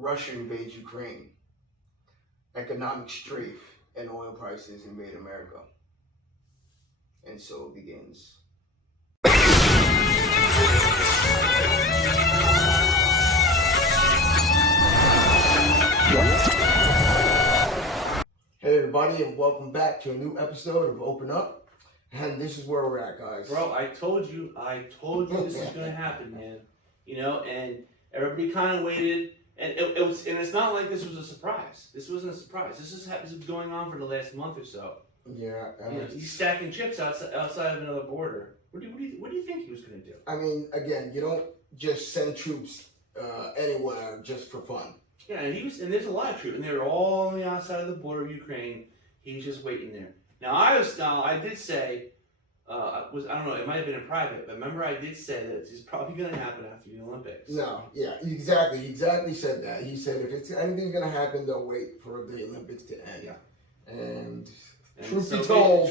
Russia invades Ukraine. Economic strafe and oil prices invade America. And so it begins. Hey everybody, and welcome back to a new episode of Open Up. And this is where we're at, guys. Bro, I told you this was gonna happen, man. You know, and everybody kind of waited, and it was, and it's not like this was a surprise. This wasn't a surprise. This has been going on for the last month or so. Yeah. You know, he's stacking chips outside of another border. What do you think he was gonna do? I mean, again, you don't just send troops anywhere just for fun. Yeah, and there's a lot of troops, and they were all on the outside of the border of Ukraine. He's just waiting there. Now I did say, I don't know, it might have been in private, but remember I did say that it's probably going to happen after the Olympics. No, yeah, exactly. He exactly said that. He said if it's anything's going to happen, they'll wait for the Olympics to end. Yeah. And truth be be told,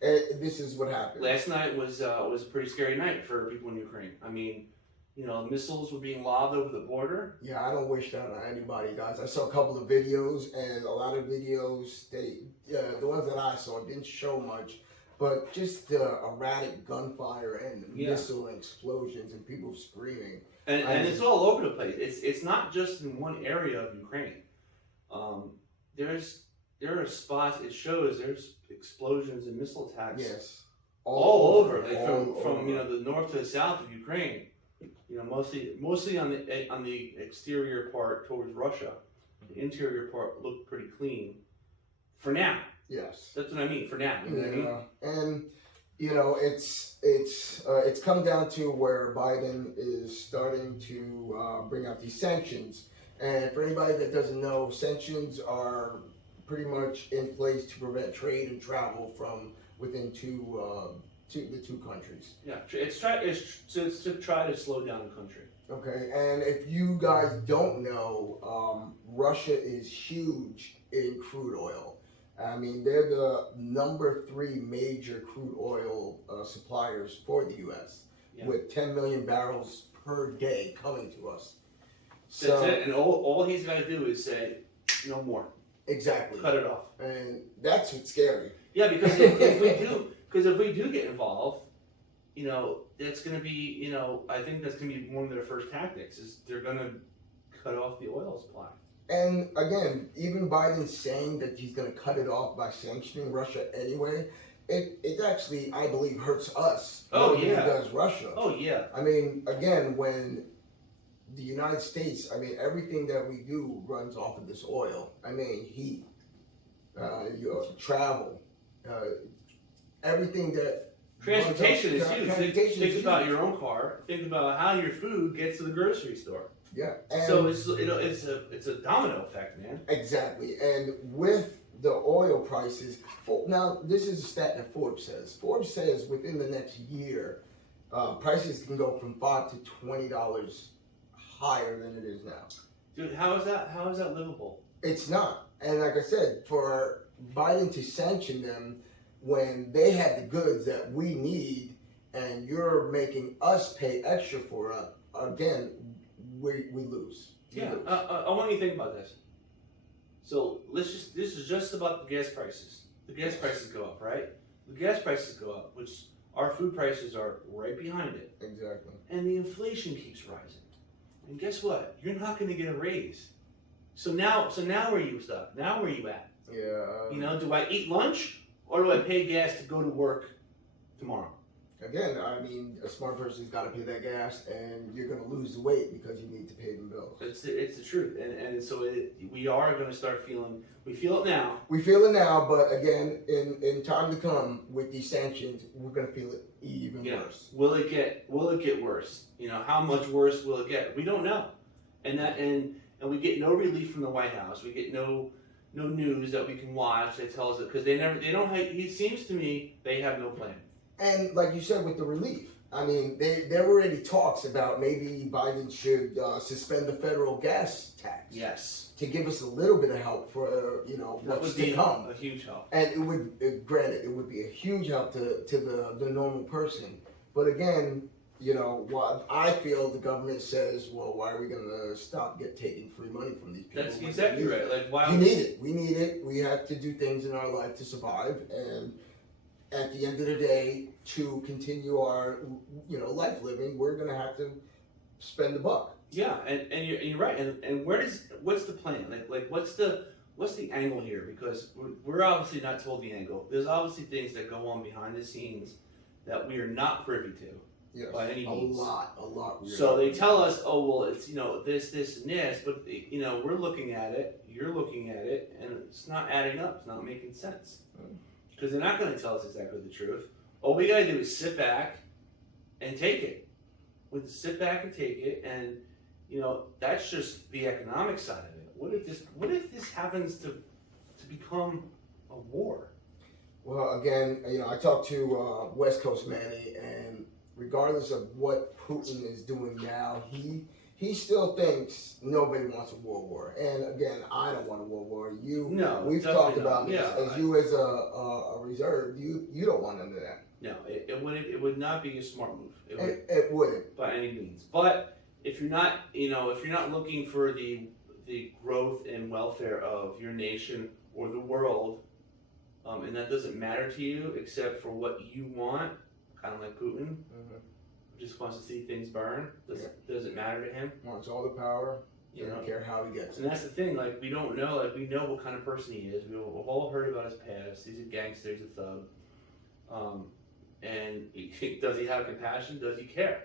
this is what happened. Last night was a pretty scary night for people in Ukraine. I mean, you know, missiles were being lobbed over the border. Yeah, I don't wish that on anybody, guys. I saw a couple of videos, and a lot of videos, the ones that I saw didn't show much, but just erratic gunfire and missile explosions and people screaming. And it's all over the place. It's not just in one area of Ukraine. There are spots. It shows there's explosions and missile attacks. Yes, all over, like from you know, the north to the south of Ukraine. You know, mostly on the exterior part towards Russia. The interior part looked pretty clean for now. Yes, that's what I mean. For now, you know what I mean? And you know, it's come down to where Biden is starting to bring out these sanctions. And for anybody that doesn't know, sanctions are pretty much in place to prevent trade and travel from within the two countries. Yeah, it's to try to slow down the country. Okay, and if you guys don't know, Russia is huge in crude oil. I mean, they're the number 3 major crude oil suppliers for the U.S. with 10 million barrels per day coming to us. So, that's it, and all he's got to do is say, no more. Exactly. Cut it off. And that's what's scary. Yeah, because if we do get involved, you know, it's going to be, you know, I think that's going to be one of their first tactics is they're going to cut off the oil supply. And again, even Biden saying that he's going to cut it off by sanctioning Russia anyway, it actually, I believe, hurts us more than it does Russia. Oh, yeah. I mean, again, when the United States, I mean, everything that we do runs off of this oil. I mean, heat, travel, everything that... Transportation is huge. Think about your own car. Think about how your food gets to the grocery store. Yeah. So it's a domino effect, man. Exactly. And with the oil prices, now this is a stat that Forbes says. Forbes says within the next year, prices can go from $5 to $20 higher than it is now. Dude, how is that livable? It's not. And like I said, for Biden to sanction them when they have the goods that we need, and you're making us pay extra for it, again, we lose. I want you to think about this. So this is just about the gas prices. The gas prices go up, right? The gas prices go up, which our food prices are right behind it. Exactly. And the inflation keeps rising. And guess what? You're not going to get a raise. So now where are you stuck? Now where are you at? Yeah. You know, do I eat lunch or do I pay gas to go to work tomorrow? Again, I mean, a smart person's got to pay that gas, and you're going to lose the weight because you need to pay them bills. It's the truth, and so we are going to start feeling. We feel it now. We feel it now, but again, in time to come with these sanctions, we're going to feel it even worse. Will it get worse? You know, how much worse will it get? We don't know, and we get no relief from the White House. We get no news that we can watch that tells it because they don't. It seems to me they have no plan. And like you said, with the relief, I mean, there were already talks about maybe Biden should suspend the federal gas tax. Yes. To give us a little bit of help for, what's to come. A huge help. And it would, granted, it would be a huge help to the normal person. But again, what I feel the government says, well, why are we going to stop taking free money from these people? That's exactly right. Like, why? We need it. We need it. We have to do things in our life to survive, and at the end of the day, to continue our, life living, we're going to have to spend the buck. Yeah, and you're right. And what's the plan? Like what's the angle here? Because we're obviously not told the angle. There's obviously things that go on behind the scenes that we are not privy to. Yes, by any means. A lot. So they tell us, oh well, it's this, and this, but we're looking at it, you're looking at it, and it's not adding up. It's not making sense because they're not going to tell us exactly the truth. All we got to do is sit back and take it. We have to sit back and take it, and that's just the economic side of it. What if this happens to become a war? Well, again, I talked to West Coast Manny, and regardless of what Putin is doing now, he still thinks nobody wants a world war. And again, I don't want a world war. We've talked about this. As you as a reserve, you don't want none of that. No, it would not be a smart move. It wouldn't by any means. But if you're not looking for the growth and welfare of your nation or the world, and that doesn't matter to you except for what you want, kind of like Putin, just wants to see things burn. Doesn't matter to him. Wants all the power. Doesn't care how he gets it. And that's the thing. Like, we don't know. Like, we know what kind of person he is. We've all heard about his past. He's a gangster. He's a thug. And does he have compassion? Does he care?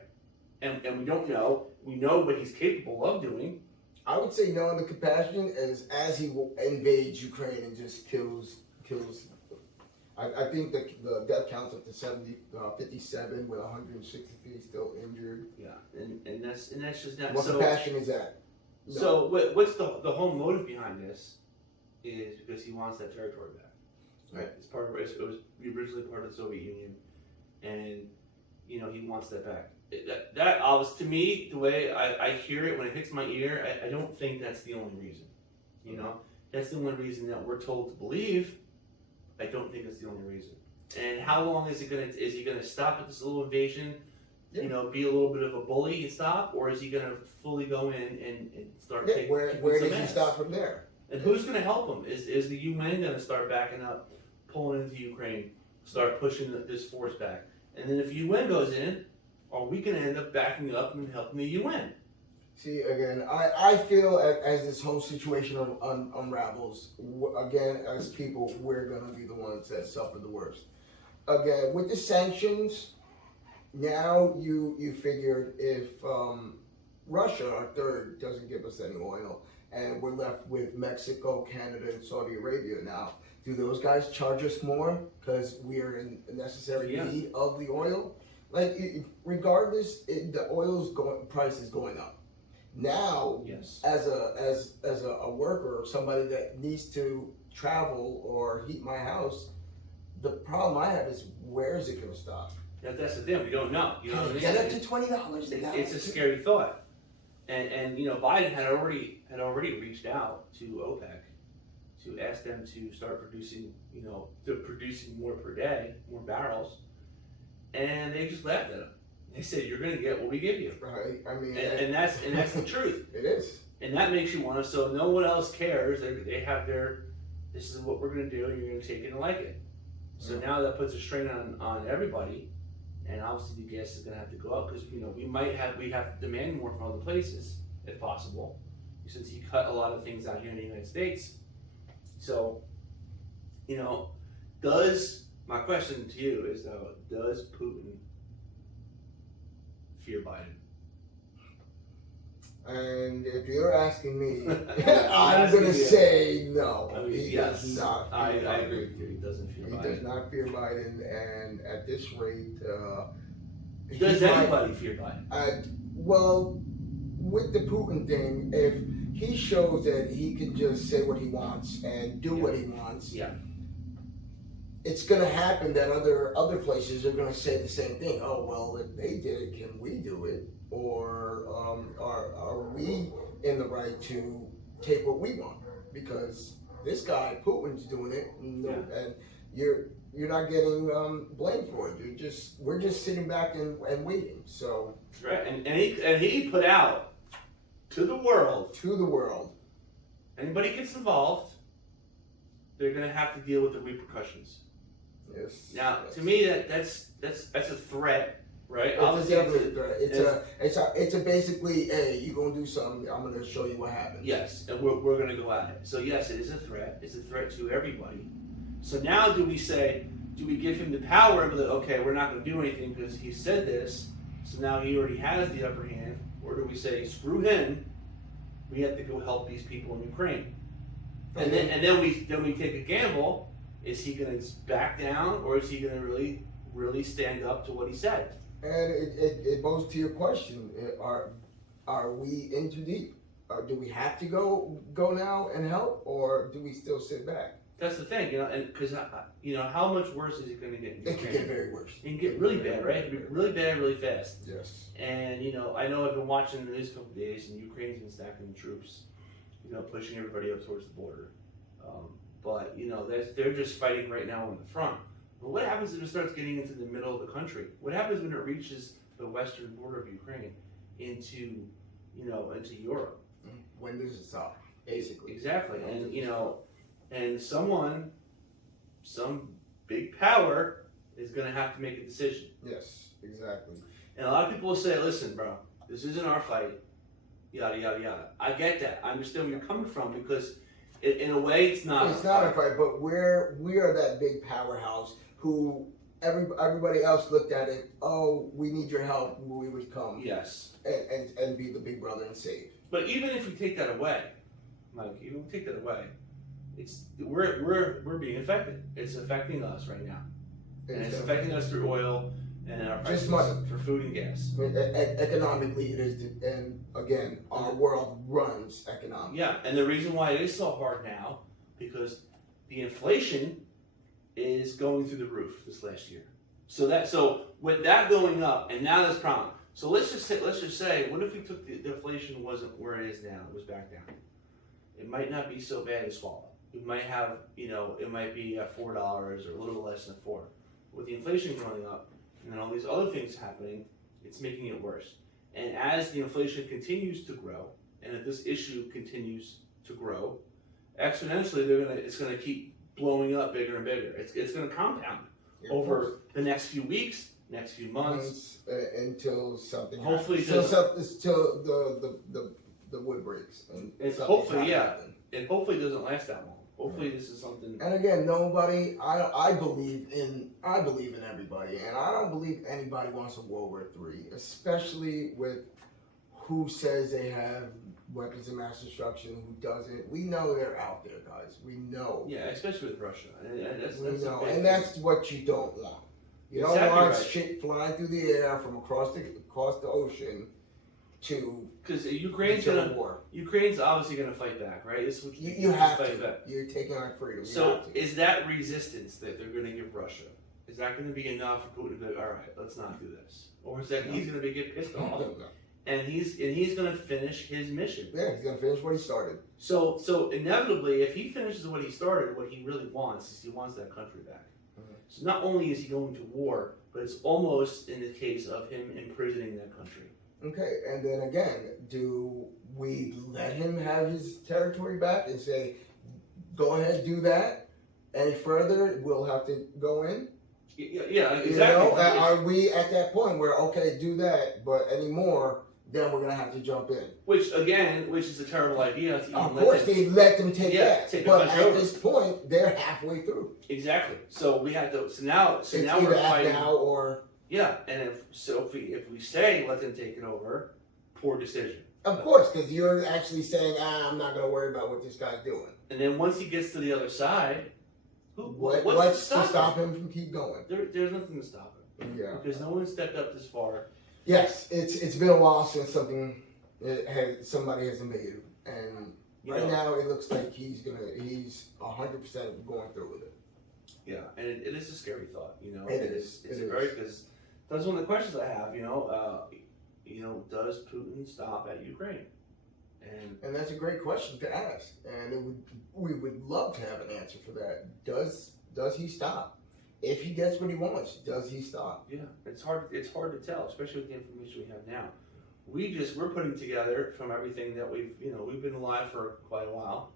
And we don't know. We know what he's capable of doing. I would say knowing the compassion as he invades Ukraine and just kills. I think the death count's up to 57 with 163 still injured. Yeah, and that's just not. What compassion is that? No. So what's the whole motive behind this? Is because he wants that territory back. Right. It's part of it was originally part of the Soviet Union, and he wants that back. That obviously, to me, the way I hear it when it hits my ear, I don't think that's the only reason. That's the only reason that we're told to believe. I don't think it's the only reason. And how long is he gonna stop at this little invasion? Yeah. Be a little bit of a bully and stop, or is he gonna fully go in and start taking? Where does he stop from there? And who's gonna help him? Is the UN gonna start backing up, pulling into Ukraine, start pushing this force back? And then if UN goes in, are we gonna end up backing up and helping the UN? See, again, I feel as this whole situation unravels, again, as people, we're going to be the ones that suffer the worst. Again, with the sanctions, now you figured if Russia, our third, doesn't give us any oil, and we're left with Mexico, Canada, and Saudi Arabia now, do those guys charge us more because we are in necessary need of the oil? Like, regardless, the oil's price is going up. Now, yes. as a worker or somebody that needs to travel or heat my house, the problem I have is where is it going to stop? That's the thing, we don't know. Get up to $20. It's a scary thought, and Biden had already reached out to OPEC to ask them to start producing more per day, more barrels, and they just laughed at him. They said, "You're going to get what we give you." Right. I mean, and that's the truth. It is. And that makes you want to. So no one else cares. They have their. This is what we're going to do, and you're going to take it and like it. So now that puts a strain on everybody, and obviously the gas is going to have to go up because we have to demand more from other places if possible, since he cut a lot of things out here in the United States. So, my question to you is though, does Putin fear Biden? And if you're asking me, I'm going to say no. I mean, he does not. I agree with you. He doesn't fear Biden. He does not fear Biden, and at this rate, does anybody fear Biden? Well, with the Putin thing, if he shows that he can just say what he wants and do what he wants, it's going to happen that other places are going to say the same thing. Oh, well, if they did it, can we do it? Or are we in the right to take what we want? Because this guy, Putin's doing it, and blamed for it. We're just sitting back and waiting. So right, and he put out to the world. Anybody gets involved, they're gonna have to deal with the repercussions. Yes. Now, yes. to me, that's a threat, right? It's definitely a threat. It's a basically, hey, you gonna do something? I'm gonna show you what happens. Yes, and we're gonna go at it. So yes, it is a threat. It's a threat to everybody. So now, do we give him the power of okay, we're not gonna do anything because he said this, so now he already has the upper hand, or do we say screw him? We have to go help these people in Ukraine, and then we take a gamble. Is he going to back down, or is he going to really stand up to what he said? And it goes to your question: Are we in too deep? Do we have to go now and help, or do we still sit back? That's the thing, and because how much worse is it going to get? It could get very worse. It can get really bad, right? It can be really bad, really fast. Yes. And I know I've been watching the news a couple of days, and Ukraine's been stacking the troops, pushing everybody up towards the border. But they're just fighting right now on the front. But what happens if it starts getting into the middle of the country? What happens when it reaches the western border of Ukraine into Europe? When does it stop? Basically. Exactly, and some big power is going to have to make a decision. Yes, exactly. And a lot of people will say, "Listen, bro, this isn't our fight." Yada yada yada. I get that. I understand where you're coming from because, in a way, it's not. It's not a fight, but we are that big powerhouse who everybody else looked at it. Oh, we need your help. We would come. Yes. And be the big brother and save. But even if we take that away, Mike, even if we take that away, we're being affected. It's affecting us right now, and it's affecting us through oil and our prices for food and gas. Economically, it is, and again, our world runs economically. Yeah, and the reason why it is so hard now because the inflation is going through the roof this last year. So with that going up, and now there's a problem. So let's just say, what if we took the inflation wasn't where it is now? It was back down. It might not be so bad to swallow. We might have, it might be at $4 or a little less than $4. With the inflation going up and then all these other things happening, it's making it worse. And as the inflation continues to grow, and if this issue continues to grow, exponentially, it's gonna keep blowing up bigger and bigger. It's gonna compound over the next few weeks, next few months, until something. Hopefully, till the wood breaks. And hopefully, it hopefully doesn't last that long. Hopefully, this is something. And again, nobody. I believe in everybody, and I don't believe anybody wants a World War III, especially with who says they have weapons of mass destruction, who doesn't. We know they're out there, guys. We know. Yeah, especially with Russia. And that's what you don't want. You don't want shit flying through the air from across the ocean to. Because Ukraine's obviously going to fight back, right? This is what you have to fight back. You're taking our freedom. So is that resistance that they're going to give Russia? Is that going to be enough for Putin to be all right? Let's not do this, or is that he's going to get pissed off? No. And he's going to finish his mission. Yeah, he's going to finish what he started. So inevitably, if he finishes what he started, what he really wants is he wants that country back. Mm-hmm. So not only is he going to war, but it's almost in the case of him imprisoning that country. Okay, and then again, do we let him have his territory back and say, go ahead, do that? Any further, we'll have to go in? Yeah, exactly. Are we at that point where, okay, do that, but any more, then we're going to have to jump in? Which is a terrible idea. Of course, they let them take that. But at this point, they're halfway through. Exactly. So we have to, so now we're fighting. Now or... Yeah, and if we say let them take it over, poor decision. Of course, because you're actually saying, I'm not going to worry about what this guy's doing. And then once he gets to the other side, what's to stop him from keep going? There's nothing to stop him. Yeah. Because no one stepped up this far. Yes, it's been a while since somebody has invaded, and now it looks like he's 100% going through with it. Yeah, and it is a scary thought. It is. It's very because. That's one of the questions I have, does Putin stop at Ukraine? And that's a great question to ask, and we would love to have an answer for that. Does he stop? if he gets what he wants, does he stop? Yeah, it's hard. It's hard to tell, especially with the information we have now. We're putting together from everything that we've been alive for quite a while.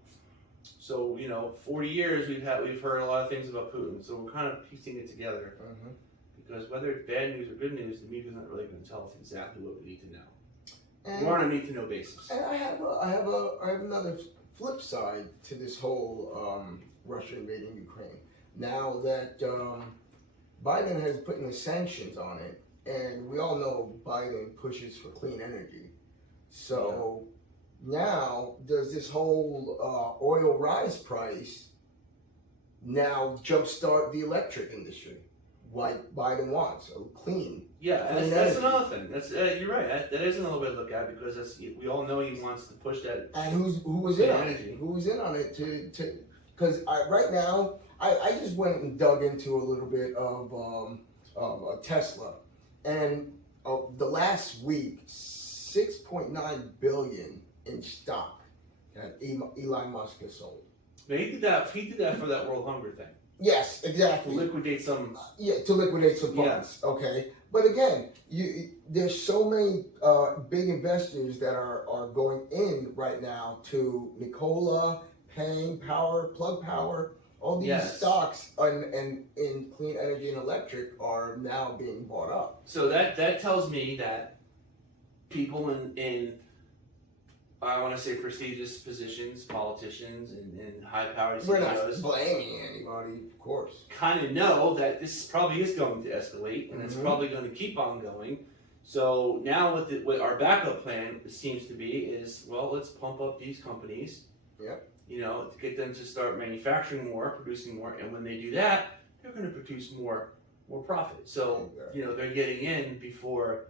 So 40 years we've heard a lot of things about Putin. So we're kind of piecing it together because whether it's bad news or good news, the media's not really going to tell us exactly what we need to know. And, we're on a need to know basis. And I have another flip side to this whole Russia invading Ukraine. Now that Biden has put in the sanctions on it, and we all know Biden pushes for clean energy. So now, does this whole oil rise price now jumpstart the electric industry, like Biden wants, so clean? Yeah, that's another thing. That's you're right. That is another way to look at it because we all know he wants to push that. And who was in on it? Who was in on it to because right now I just went and dug into a little bit of Tesla, and the last week 6.9 billion in stock that Elon Musk has sold. But he did that for that world hunger thing. Yes, exactly. To liquidate some. Yeah, to liquidate some funds. Yeah. Okay, but again, there's so many big investors that are going in right now to Nikola, Payne Power, Plug Power. All these stocks and in clean energy and electric are now being bought up. So that tells me that people in I want to say prestigious positions, politicians and high-powered CEOs. We're not blaming anybody, of course. Kind of know that this probably is going to escalate, and it's probably going to keep on going. So now what our backup plan seems to be is, well, let's pump up these companies. Yep. To get them to start manufacturing more, producing more, and when they do that, they're going to produce more profit. So they're getting in before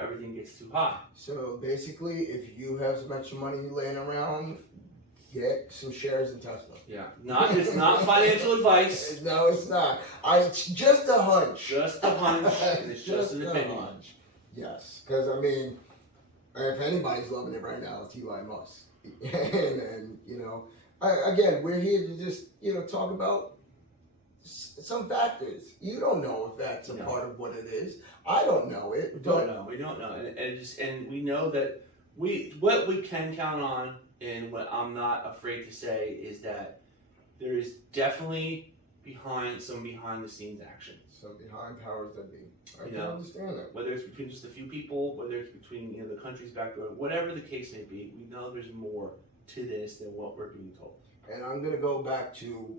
everything gets too high. So basically, if you have some extra money laying around, get some shares in Tesla. Yeah, it's not financial advice. No, it's not. It's just a hunch. Just a hunch, and it's just an opinion. Hunch. Yes, because I mean, if anybody's loving it right now, it's Elon Musk. and again, we're here to just talk about some factors. You don't know if that's a part of what it is. I don't know it. We don't know, and we know that what we can count on, and what I'm not afraid to say is that there is definitely behind the scenes action. So behind powers that be. I can understand that. Whether it's between just a few people, whether it's between the country's backdoor, whatever the case may be, we know there's more to this than what we're being told. And I'm gonna go back to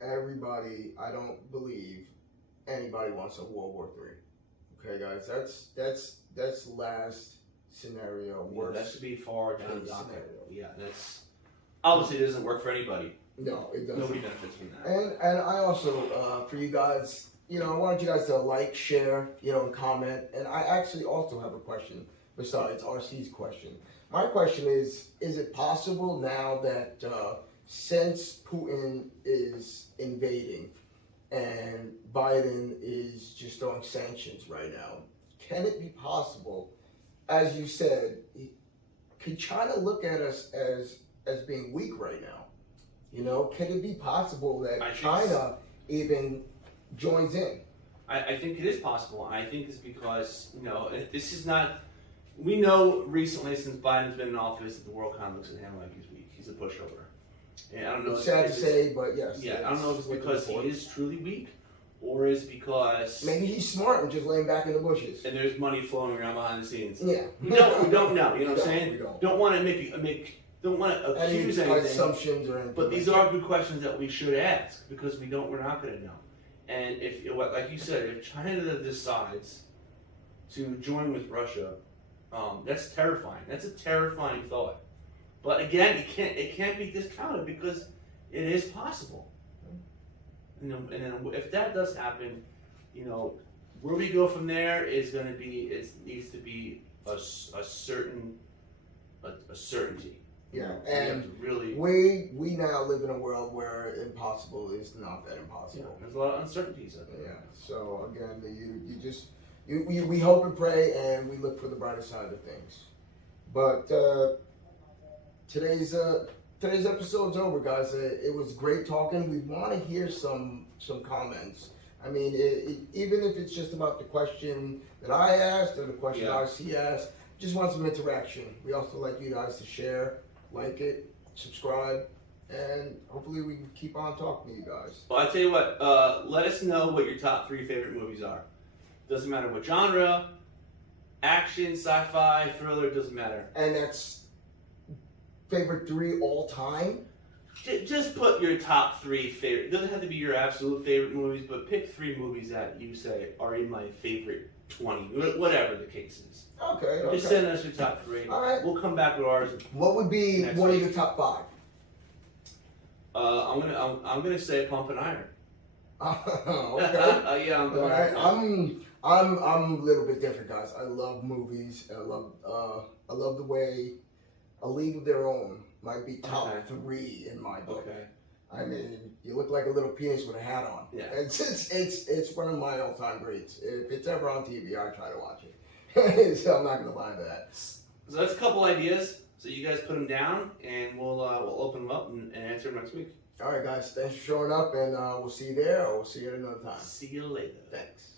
everybody. I don't believe anybody wants a World War III. Okay, guys, that's the last scenario. Worst. That should be far down the docket. Yeah, that's obviously it doesn't work for anybody. No, it doesn't. Nobody benefits from that. And I also for you guys. I wanted you guys to like, share, and comment. And I actually also have a question besides RC's question. My question is it possible now that since Putin is invading and Biden is just throwing sanctions right now, can it be possible, as you said, could China look at us as being weak right now? Can it be possible that China even joins in? I think it is possible. I think it's because this is not. We know recently, since Biden's been in office, that the world kind of looks at him like he's weak. He's a pushover. And I don't know. It's sad to say, but yes. Yeah, I don't know if it's because he is truly weak, or is because maybe he's smart and just laying back in the bushes. And there's money flowing around behind the scenes. Yeah. We don't know. You know what I'm saying? Don't want to don't want to accuse anything. Assumptions or anything. But these are good questions that we should ask because we're not going to know. And if, like you said, if China decides to join with Russia, that's terrifying. That's a terrifying thought. But again, it can't be discounted because it is possible. And then if that does happen, where we go from there is going to be needs to be a certainty. Yeah, and really, we now live in a world where impossible is not that impossible. Yeah, there's a lot of uncertainties out there. Yeah. So again, we hope and pray, and we look for the brighter side of things. But today's episode's over, guys. It was great talking. We want to hear some comments. I mean, even if it's just about the question that I asked or the question RC asked, just want some interaction. We also like you guys to share, like it, subscribe, and hopefully we can keep on talking to you guys. Well, I tell you what, let us know what your top 3 favorite movies are. Doesn't matter what genre, action, sci-fi, thriller, doesn't matter. And that's favorite 3 all time? Just put your top 3 favorite. It doesn't have to be your absolute favorite movies, but pick 3 movies that you say are in my favorite 20, whatever the case is. Okay. Just send us your top 3. All right. We'll come back with ours. What would be one of your top 5? I'm gonna say Pump and Iron. Okay. Yeah, I'm going. Right. I'm a little bit different, guys. I love movies. I love the way A League of Their Own might be top 3 in my book. Okay. I mean, you look like a little penis with a hat on. Yeah. It's one of my all-time greats. If it's ever on TV, I try to watch it. So I'm not gonna lie to that. So that's a couple ideas. So you guys put them down, and we'll open them up and answer them next week. All right, guys. Thanks for showing up, and we'll see you there, or we'll see you at another time. See you later. Thanks.